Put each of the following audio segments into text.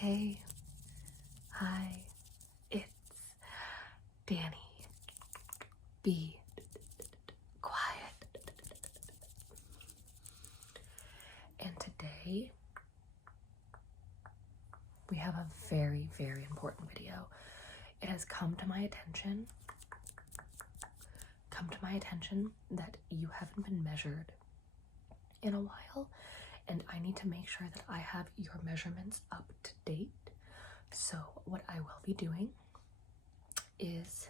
Hey, hi, it's Danny. Be quiet. And today we have a very, very important video. It has come to my attention that you haven't been measured in a while, and I need to make sure that I have your measurements up to date. So what I will be doing is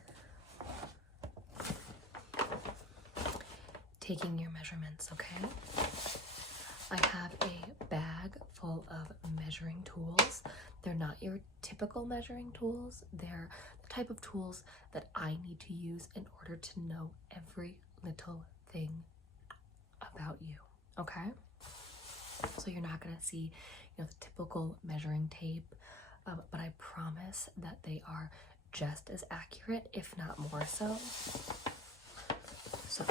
taking your measurements, okay? I have a bag full of measuring tools. They're not your typical measuring tools. They're the type of tools that I need to use in order to know every little thing about you, okay? So you're not gonna see, the typical measuring tape, but I promise that they are just as accurate, if not more so. So,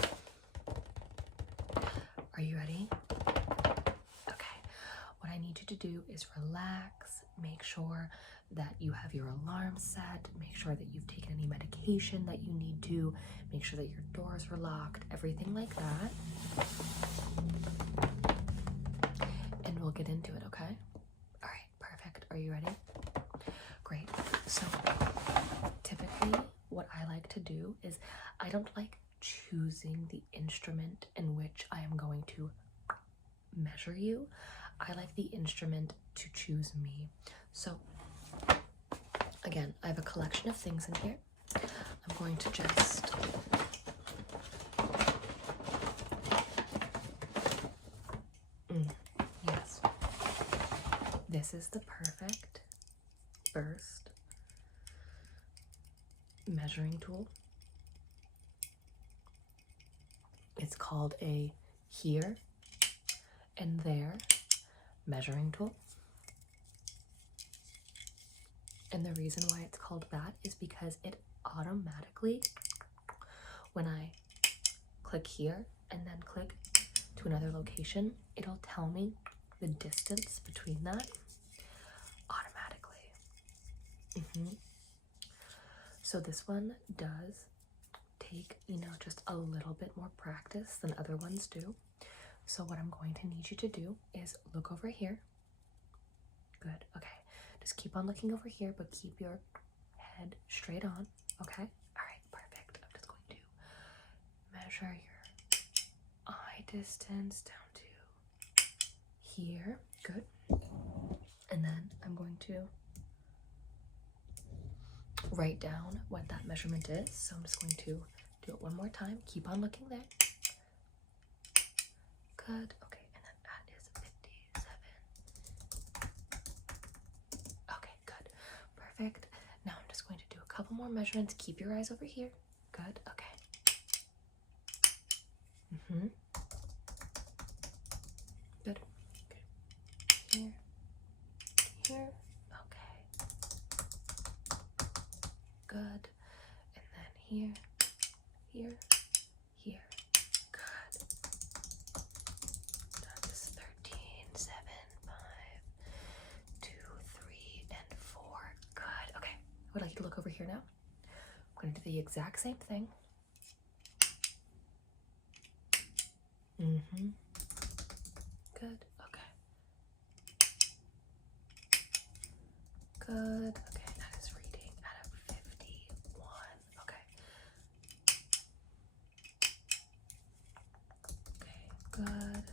are you ready? Okay. What I need you to do is relax, make sure that you have your alarm set, make sure that you've taken any medication that you need to, make sure that your doors are locked, everything like that. And we'll get into it, okay? All right, perfect. Are you ready? Great. So typically what I like to do is I don't like choosing the instrument in which I am going to measure you. I like the instrument to choose me. So again, I have a collection of things in here. I'm going to just yes, this is the perfect first measuring tool. It's called a here and there measuring tool. And the reason why it's called that is because it automatically, when I click here and then click to another location, it'll tell me the distance between that automatically. So this one does take, just a little bit more practice than other ones do. So what I'm going to need you to do is look over here. Good, okay. Just keep on looking over here, but keep your head straight on, okay? All right, perfect. I'm just going to measure your eye distance down to here. Good. And then I'm going to write down what that measurement is. So I'm just going to do it one more time. Keep on looking there. Good. Okay, and then that is 57. Okay, good. Perfect. Now I'm just going to do a couple more measurements. Keep your eyes over here. Good. Okay. Good. Okay. Here. Here. Okay. Good. And then here. Here. Here. Good. That is 13, 7, 5, 2, 3, and 4. Good. Okay. I would like you to look over here now. I'm going to do the exact same thing. Good. Okay. Good. Okay. That is reading out of 51. Okay. Okay. Good.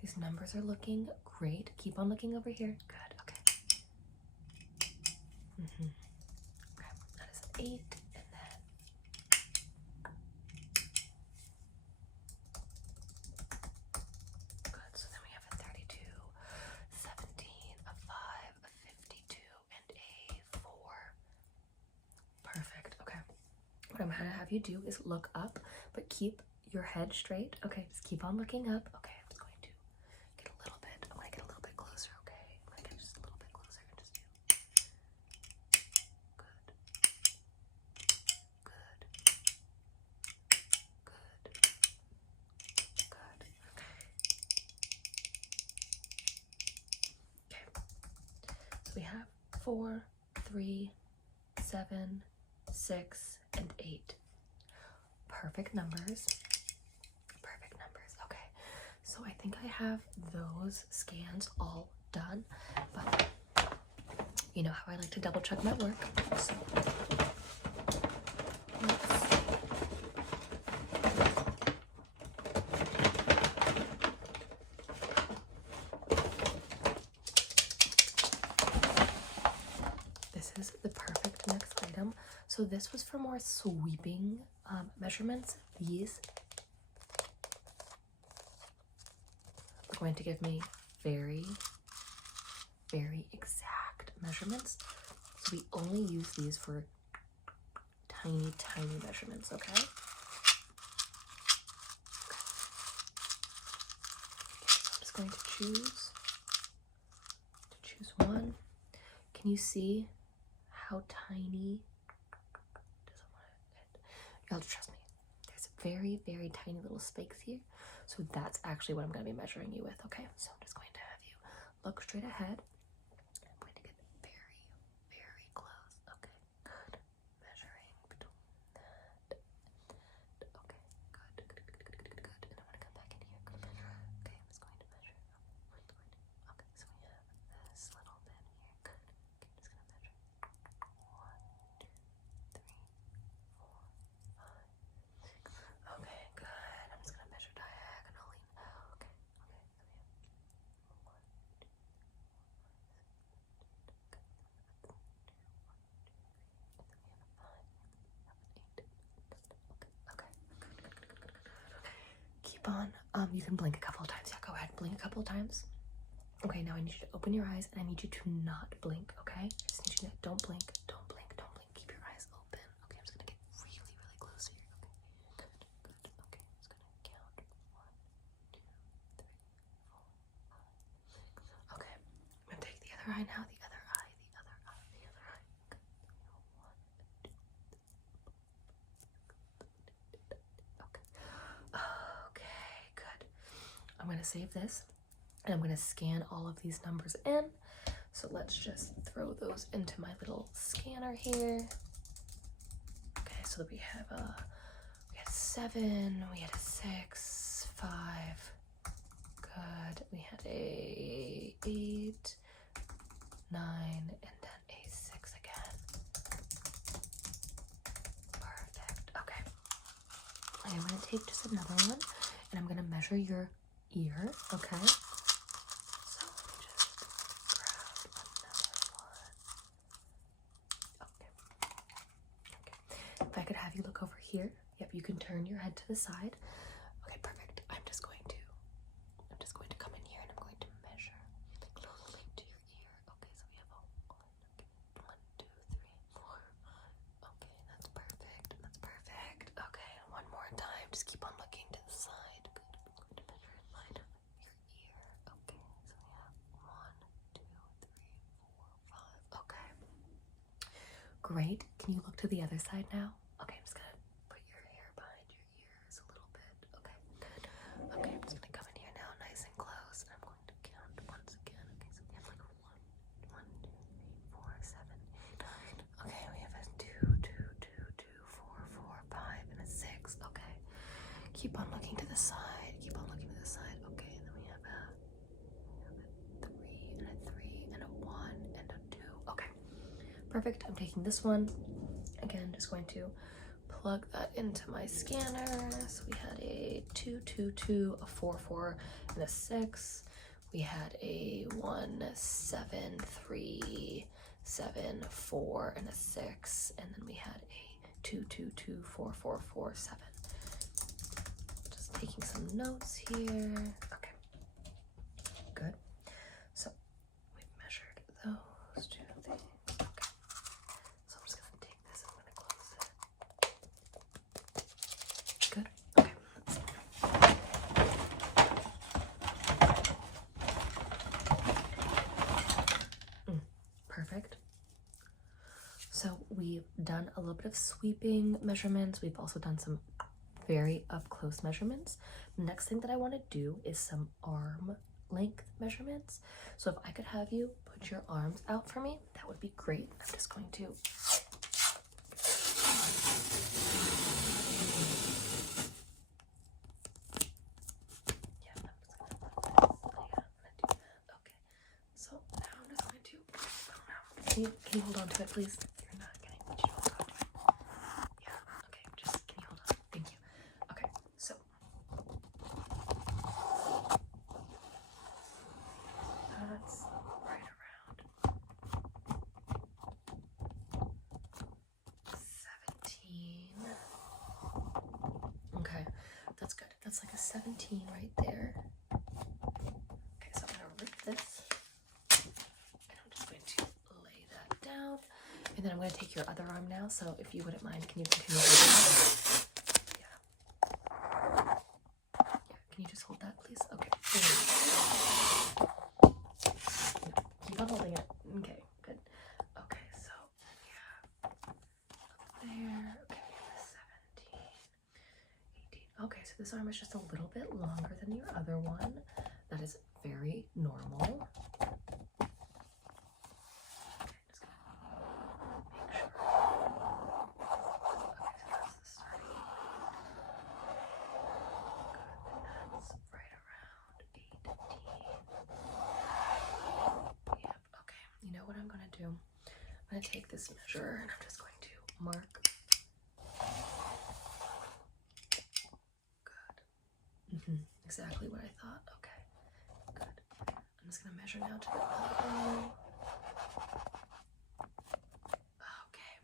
These numbers are looking great. Keep on looking over here. Good. Okay. Okay. That is 8, and then good. So then we have a 32, 17, a 5, a 52, and a 4. Perfect. Okay. What I'm gonna have you do is look up, but keep your head straight. Okay. Just keep on looking up. Okay. I'm just going to get a little bit. I'm gonna get a little bit closer. Okay. I'm gonna get just a little bit closer and just do. Good. Good. Good. Good. Okay. Okay. So we have 4, 3, 7, 6, and 8. Perfect numbers. Perfect numbers. Okay, so I think I have those scans all done, but you know how I like to double check my work. So let's see. This is the perfect next item. So this was for more sweeping measurements. These are going to give me very, very exact measurements. So we only use these for tiny, tiny measurements, okay? So I'm just going to choose one. Can you see how tiny? You'll have to trust me. There's very, very tiny little spikes here. So that's actually what I'm going to be measuring you with, okay? So I'm just going to have you look straight ahead. I'm going to get very, very close. Okay, good. Measuring between that. Okay, good, good, good, good, good, good. And I'm going to come back in here. Good. Okay, I'm just going to measure. Okay, so we have this little bit here. Good. Okay, I'm just going to measure. 1, 2, 3, 4, 5, 6. Okay, good. I'm just gonna measure diagonally. Okay, okay. Keep on. You can blink a couple of times. Yeah, go ahead. Blink a couple of times. Okay, now I need you to open your eyes and I need you to not blink, okay? I just need you to don't blink, don't blink, don't blink. Keep your eyes open. Okay, I'm just gonna get really, really close here. Okay, good, good. Okay, I'm just gonna count. 1, 2, 3, 4, 5, 6. Okay, I'm gonna take the other eye now. The other eye, the other eye, the other eye. Okay, 1, 2, 3. Okay. Okay, good. I'm gonna save this. And I'm going to scan all of these numbers in. So let's just throw those into my little scanner here. Okay, so we have we had 7, we had a 6, 5. Good. We had a 8, 9, and then a 6 again. Perfect. Okay. And I'm going to take just another one and I'm going to measure your ear, okay? If I could have you look over here. Yep, you can turn your head to the side. Okay, perfect. I'm just going to come in here and I'm going to measure closely to your ear. Okay, so we have a 1, 2, 3, 4. Okay, that's perfect. That's perfect. Okay, one more time. Just keep on looking to the side. Good. I'm going to measure in line of your ear. Okay, so we have 1, 2, 3, 4, 5. Okay. Great. Can you look to the other side now? Okay, I'm just gonna put your hair behind your ears a little bit. Okay, good. Okay, I'm just gonna come in here now, nice and close. And I'm going to count once again. Okay, so we have like 1, 2, 3, 4, 7, 8, 9. Okay, we have a 2, 2, 2, 2, 4, 4, 5, and a 6. Okay, keep on looking to the side. Keep on looking to the side. Okay, and then we have a 3 and a 3 and a 1 and a 2. Okay. Perfect. I'm taking this one. Again, just going to plug that into my scanner. So we had a 2, 2, 2, a 4, 4, and a 6. We had a 1, 7, 3, 7, 4, and a 6. And then we had a 2, 2, 2, 4, 4, 4, 7. Just taking some notes here. Okay. Good. So we've measured those 2 things. Good. Okay. Let's see. Perfect. So we've done a little bit of sweeping measurements. We've also done some very up close measurements. The next thing that I want to do is some arm length measurements. So if I could have you put your arms out for me, that would be great. I'm just going to Can you hold on to it, please? You're not getting me to hold on to it. Yeah, okay, just can you hold on? Thank you. Okay, so that's right around 17. Okay, that's good. That's like a 17 right there. Okay, so I'm gonna rip this. Down, and then I'm going to take your other arm now, so if you wouldn't mind, can you continue holding it? Yeah, can you just hold that, please? Okay, keep on holding it. Okay, good. Okay, so yeah, up there. Okay, 17, 18. Okay, so this arm is just a little bit longer than your other one. That is very normal. I'm going to take this measure and I'm just going to mark. Good. Exactly what I thought. Okay, good. I'm just going to measure now to the elbow. Okay,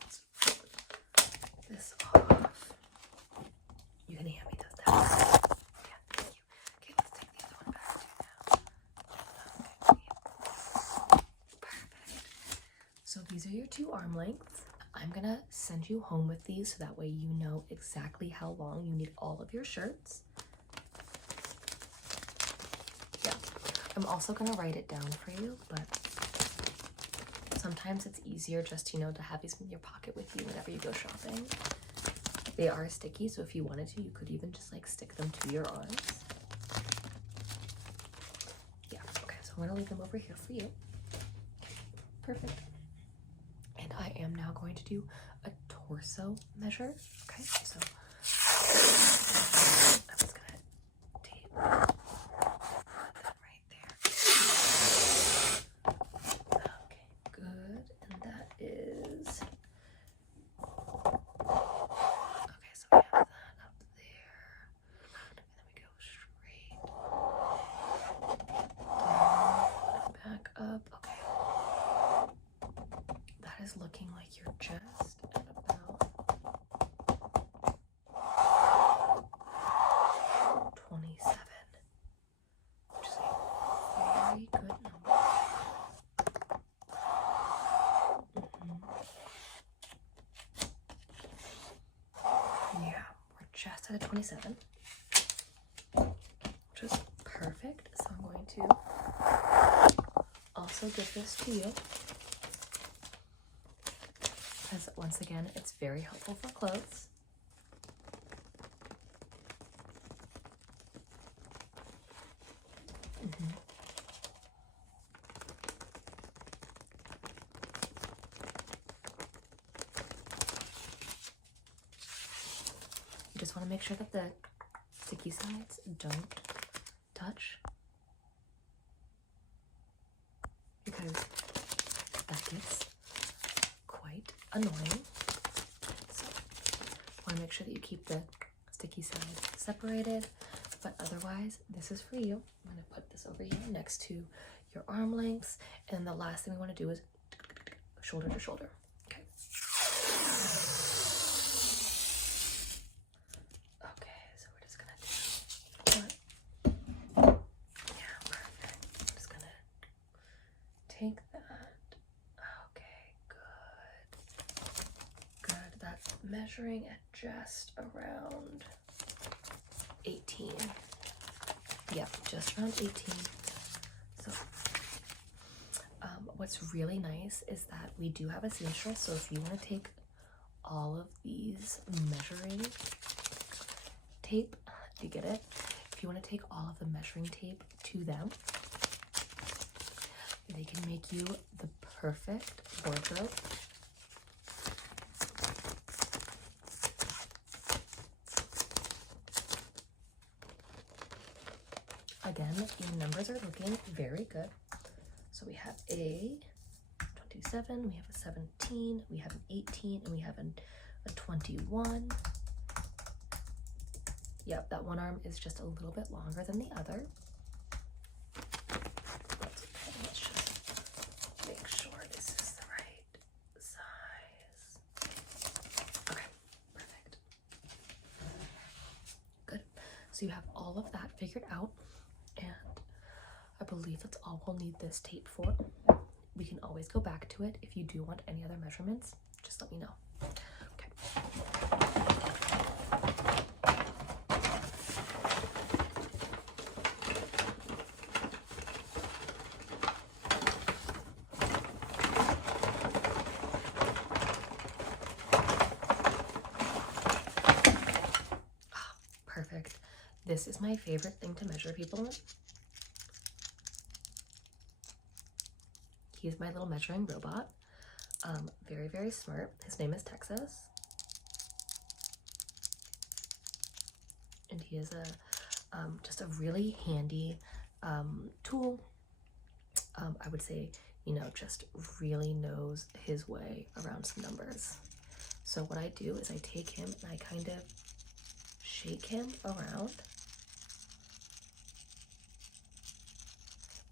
let's flip this off. You can hand me that. Yeah, thank you. Okay, let's take the other one back too now. Okay, perfect. So these are your 2 arm lengths. I'm gonna send you home with these so that way you know exactly how long you need all of your shirts. Yeah, I'm also gonna write it down for you, but sometimes it's easier just, you know, to have these in your pocket with you whenever you go shopping. They are sticky, so if you wanted to, you could even just like stick them to your arms. Yeah, okay, so I'm gonna leave them over here for you. Perfect. And I am now going to do a torso measure. Okay, so I'm just gonna tape that right there. Okay, good. And that is okay, so we have that up there. And then we go straight down, back up. Okay. That is looking like your chest at about 27, which is a very good number. Yeah, we're just at a 27, which is perfect. So I'm going to also give this to you, because once again, it's very helpful for clothes. You just want to make sure that the sticky sides don't touch, because that gets quite annoying. So want to make sure that you keep the sticky sides separated, but otherwise this is for you. I'm going to put this over here next to your arm lengths, and the last thing we want to do is shoulder to shoulder. Okay. Okay, so we're just gonna do one. Yeah, perfect. I'm just gonna take that. Okay, good. That's measuring at just around 18. Yep, just around 18. So what's really nice is that we do have a seamstress, so if you want to take all of these measuring tape, you get it? If you want to take all of the measuring tape to them, They can make you the perfect wardrobe. Again, your numbers are looking very good. So we have a 27, we have a 17, we have an 18, and we have a 21. Yep, that one arm is just a little bit longer than the other. That's okay. Let's just make sure this is the right size. Okay, perfect. Good. So you have all of that figured out, and I believe that's all we'll need this tape for. We can always go back to it if you do want any other measurements. Just let me know. Okay. Perfect. This is my favorite thing to measure people in. He's my little measuring robot. Very, very smart. His name is Texas. And he is just a really handy tool. I would say, you know, just really knows his way around some numbers. So what I do is I take him and I kind of shake him around.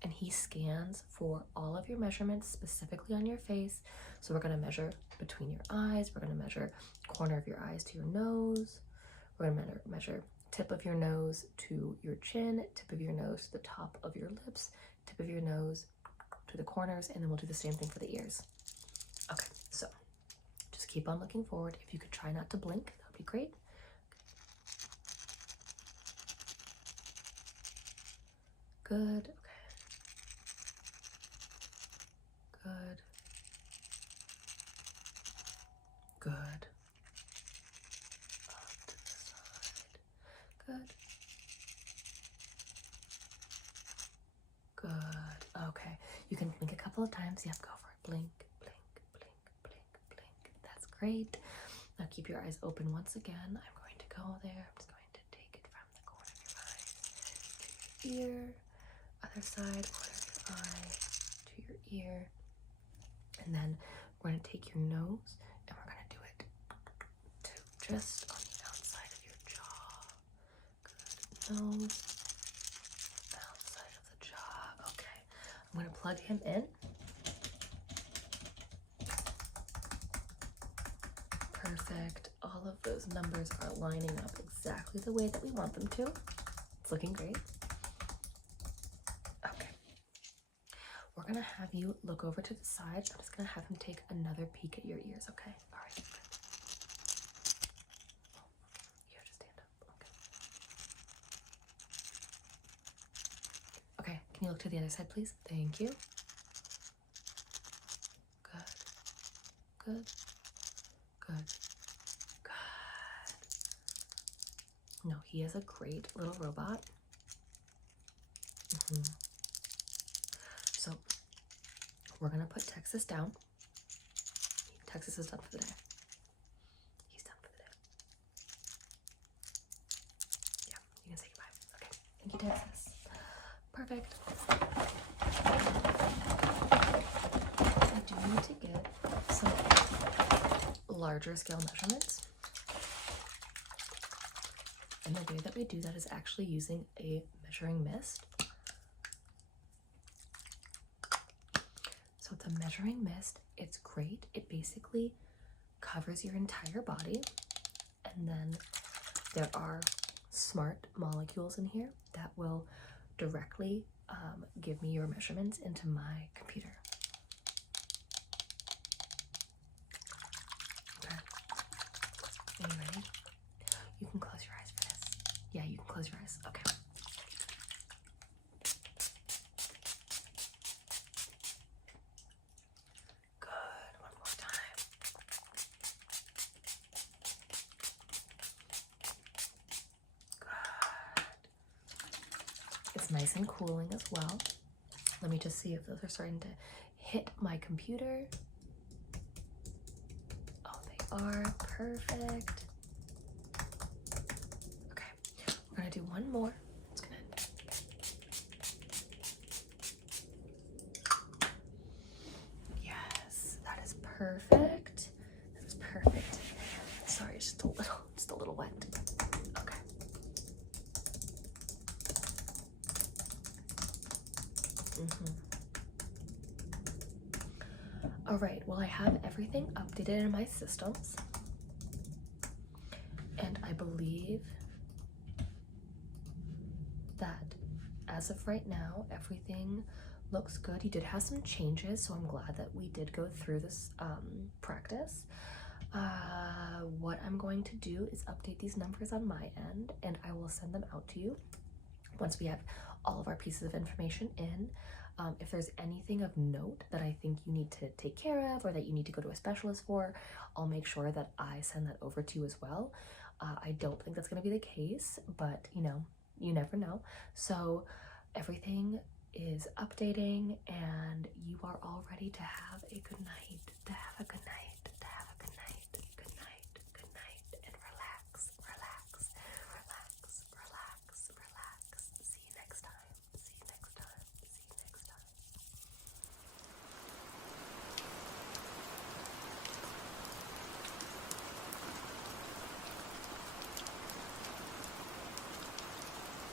And he scans for all of your measurements specifically on your face. So we're going to measure between your eyes. We're going to measure corner of your eyes to your nose. We're going to measure tip of your nose to your chin, tip of your nose to the top of your lips, tip of your nose to the corners, and then we'll do the same thing for the ears. Okay, so just keep on looking forward. If you could try not to blink, that would be great. Good. Good. Good. Up to the side. Good. Good. Okay. You can blink a couple of times. Yep, go for it. Blink, blink, blink, blink, blink. That's great. Now keep your eyes open once again. I'm going to go there. I'm just going to take it from the corner of your eye to your ear. Other side, corner of your eye to your ear. And then we're going to take your nose and we're going to do it to just on the outside of your jaw. Good. Nose, outside of the jaw. Okay. I'm going to plug him in. Perfect. All of those numbers are lining up exactly the way that we want them to. It's looking great. We're going to have you look over to the side. I'm just going to have him take another peek at your ears, okay? All right. You have to stand up. Okay. Okay, can you look to the other side, please? Thank you. Good. Good. Good. Good. No, he is a great little robot. So we're going to put Texas down. Texas is done for the day. He's done for the day. Yeah, you can say goodbye. Okay, thank you, Texas. Perfect. I do need to get some larger scale measurements. And the way that we do that is actually using a measuring mist. So it's a measuring mist. It's great. It basically covers your entire body. And then there are smart molecules in here that will directly give me your measurements into my computer. Okay. Are you ready? You can close your eyes for this. Yeah, you can close your eyes. Okay. It's nice and cooling as well. Let me just see if those are starting to hit my computer. Oh, they are. Perfect. Okay, we're gonna do one more. It's gonna Yes, that is perfect. That is perfect. Sorry, just a little wet. Okay. All right, well, I have everything updated in my systems, and I believe that as of right now, everything looks good. You did have some changes, so I'm glad that we did go through this practice. What I'm going to do is update these numbers on my end, and I will send them out to you once we have all of our pieces of information in. If there's anything of note that I think you need to take care of or that you need to go to a specialist for, I'll make sure that I send that over to you as well. I don't think that's going to be the case, but you know, you never know. So everything is updating, and you are all ready to have a good night, to have a